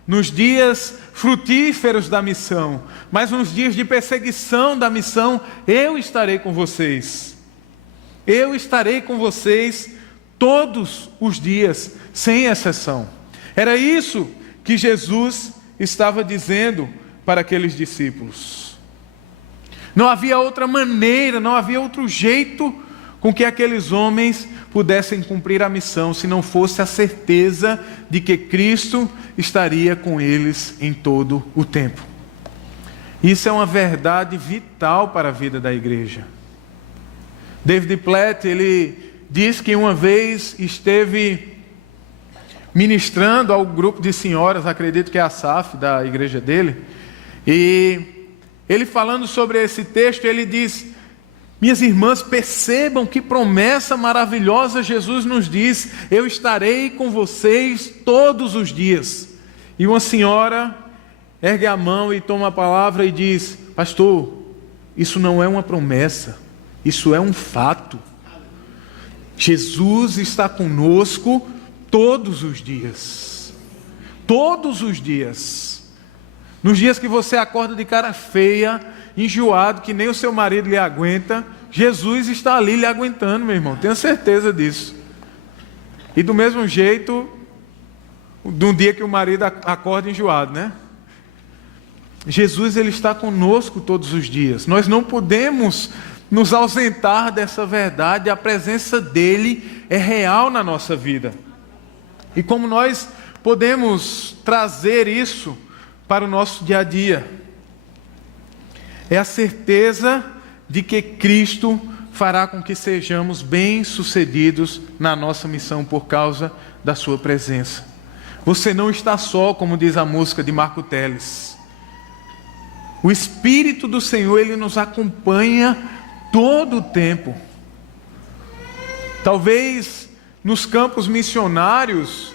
nos dias frutíferos da missão, mas nos dias de perseguição da missão, eu estarei com vocês. Eu estarei com vocês todos os dias, sem exceção. Era isso que Jesus estava dizendo para aqueles discípulos. Não havia outra maneira, não havia outro jeito com que aqueles homens pudessem cumprir a missão, se não fosse a certeza de que Cristo estaria com eles em todo o tempo. Isso é uma verdade vital para a vida da igreja. David Platt, ele diz que uma vez esteve ministrando ao grupo de senhoras, acredito que é a SAF da igreja dele, e ele falando sobre esse texto, ele diz: minhas irmãs, percebam que promessa maravilhosa Jesus nos diz: eu estarei com vocês todos os dias. E uma senhora ergue a mão e toma a palavra e diz: pastor, isso não é uma promessa, isso é um fato. Jesus está conosco todos os dias. Todos os dias. Nos dias que você acorda de cara feia, enjoado, que nem o seu marido lhe aguenta, Jesus está ali lhe aguentando, meu irmão, tenho certeza disso. E do mesmo jeito, de um dia que o marido acorda enjoado, né? Jesus, ele está conosco todos os dias. Nós não podemos nos ausentar dessa verdade. A presença dele é real na nossa vida. E como nós podemos trazer isso para o nosso dia a dia? É a certeza de que Cristo fará com que sejamos bem-sucedidos na nossa missão por causa da sua presença. Você não está só, como diz a música de Marco Teles. O Espírito do Senhor, ele nos acompanha todo o tempo. Talvez nos campos missionários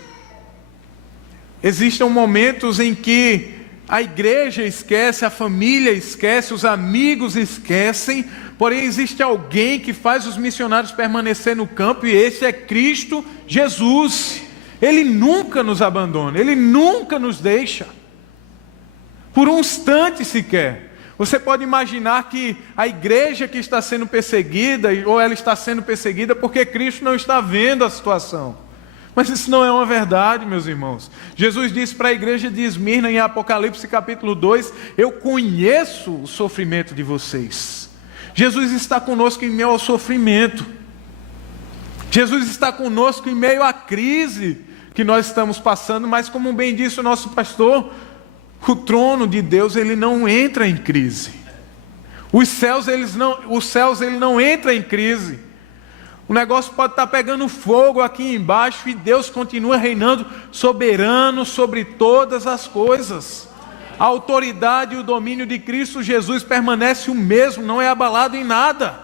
existam momentos em que a igreja esquece, a família esquece, os amigos esquecem, porém existe alguém que faz os missionários permanecer no campo, e esse é Cristo Jesus. Ele nunca nos abandona, Ele nunca nos deixa, por um instante sequer. Você pode imaginar que a igreja que está sendo perseguida, ou ela está sendo perseguida porque Cristo não está vendo a situação. Mas isso não é uma verdade, meus irmãos. Jesus disse para a igreja de Esmirna em Apocalipse capítulo 2, eu conheço o sofrimento de vocês. Jesus está conosco em meio ao sofrimento. Jesus está conosco em meio à crise que nós estamos passando, mas como bem disse o nosso pastor, o trono de Deus ele não entra em crise. Os céus ele não entra em crise. O negócio pode estar pegando fogo aqui embaixo e Deus continua reinando soberano sobre todas as coisas. A autoridade e o domínio de Cristo Jesus permanece o mesmo, não é abalado em nada.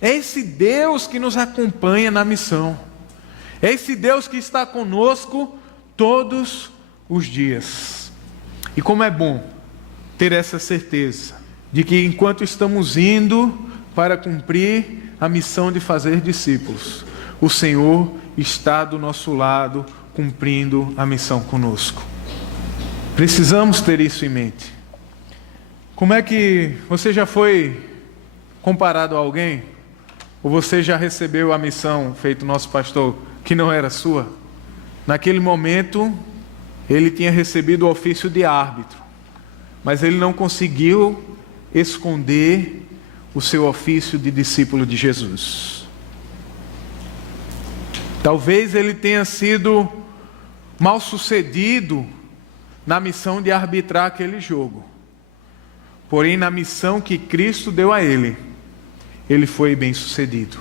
É esse Deus que nos acompanha na missão. É esse Deus que está conosco todos os dias. E como é bom ter essa certeza de que enquanto estamos indo para cumprir a missão de fazer discípulos, o Senhor está do nosso lado, cumprindo a missão conosco. Precisamos ter isso em mente. Como é que você já foi comparado a alguém? Ou você já recebeu a missão, feito nosso pastor, que não era sua? Naquele momento, ele tinha recebido o ofício de árbitro, mas ele não conseguiu esconder o seu ofício de discípulo de Jesus. Talvez ele tenha sido mal sucedido na missão de arbitrar aquele jogo. Porém, na missão que Cristo deu a ele foi bem sucedido.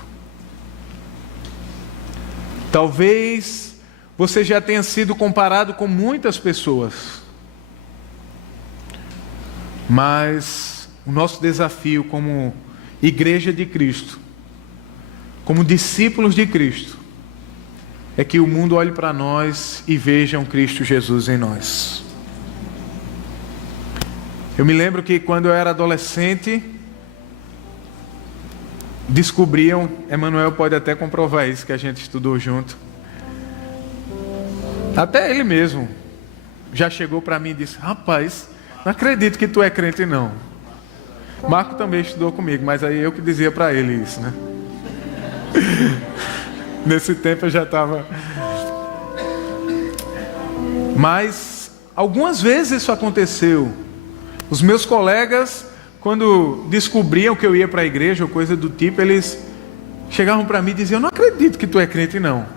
Talvez você já tenha sido comparado com muitas pessoas, mas o nosso desafio como igreja de Cristo, como discípulos de Cristo, é que o mundo olhe para nós e veja um Cristo Jesus em nós. Eu me lembro que quando eu era adolescente, descobriam, Emanuel pode até comprovar isso, que a gente estudou junto. Até ele mesmo já chegou para mim e disse: rapaz, não acredito que tu é crente não. Marco também estudou comigo, mas aí eu que dizia para ele isso, né? Nesse tempo eu já estava... Mas algumas vezes isso aconteceu. Os meus colegas, quando descobriam que eu ia para a igreja ou coisa do tipo, eles chegavam para mim e diziam: eu não acredito que tu é crente não.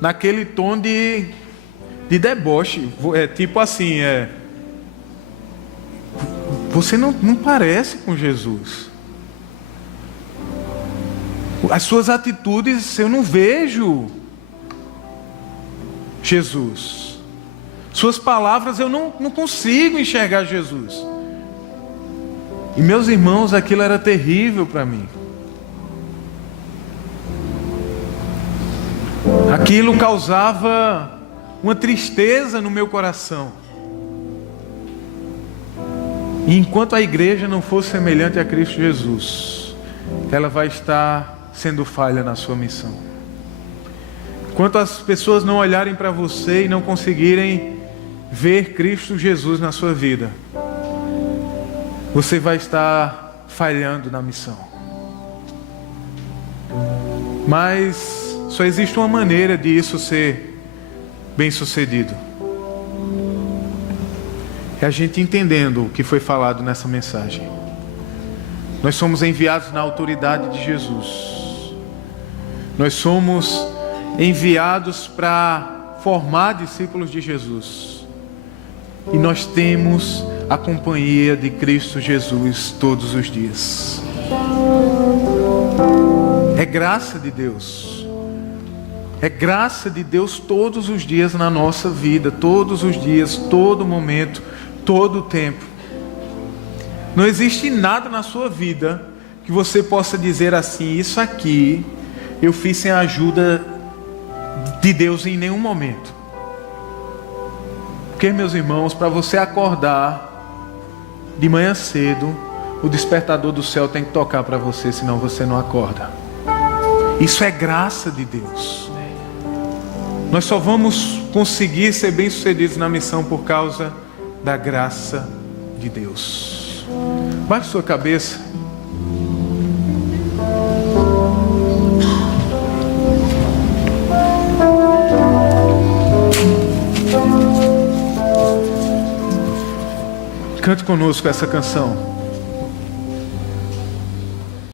Naquele tom de deboche, tipo assim, você não parece com Jesus. As suas atitudes, eu não vejo Jesus. Suas palavras, eu não consigo enxergar Jesus. E meus irmãos, aquilo era terrível para mim. Aquilo causava uma tristeza no meu coração. E enquanto a igreja não for semelhante a Cristo Jesus, ela vai estar sendo falha na sua missão. Enquanto as pessoas não olharem para você e não conseguirem ver Cristo Jesus na sua vida, você vai estar falhando na missão. Mas só existe uma maneira de isso ser bem sucedido. É a gente entendendo o que foi falado nessa mensagem. Nós somos enviados na autoridade de Jesus. Nós somos enviados para formar discípulos de Jesus. E nós temos a companhia de Cristo Jesus todos os dias. É graça de Deus. É graça de Deus todos os dias na nossa vida, todos os dias, todo momento, todo o tempo. Não existe nada na sua vida que você possa dizer assim: isso aqui eu fiz sem a ajuda de Deus em nenhum momento. Porque, meus irmãos, para você acordar de manhã cedo, o despertador do céu tem que tocar para você, senão você não acorda. Isso é graça de Deus. Nós só vamos conseguir ser bem-sucedidos na missão por causa da graça de Deus. Baixe sua cabeça. Cante conosco essa canção.